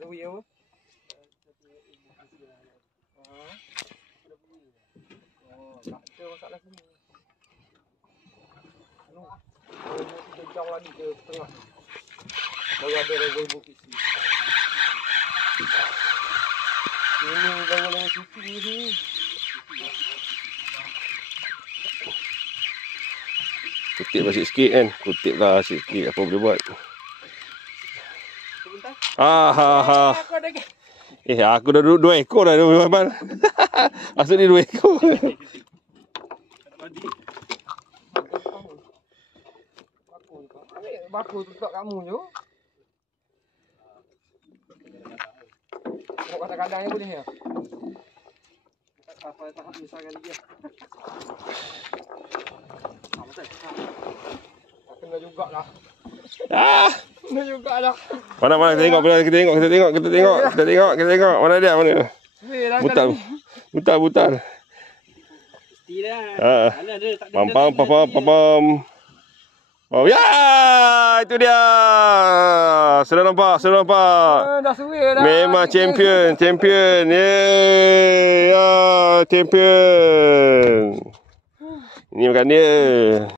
Ada buih apa? Tak ada masalah sini. Kita jauh lagi ke tengah. Baru ada revolusi. Ini bangunan suci ni. Kutip lah sikit kan. Kutip lah sikit. Apa boleh buat. Ah. Aku dah duduk 2 ekor dah. Maksud ni 2 ekor. Baku tu tak kamu je. Kadang-kadang boleh ya. Tahap misalkan dia. Kena jugalah. Kena jugalah. Mana kita tengok. Mana dia mana? Butar. Mestilah. Pam. Oh ya, itu dia. Sudah nampak. Dah suai dah. Memang champion. Ya, champion. Ini makan dia.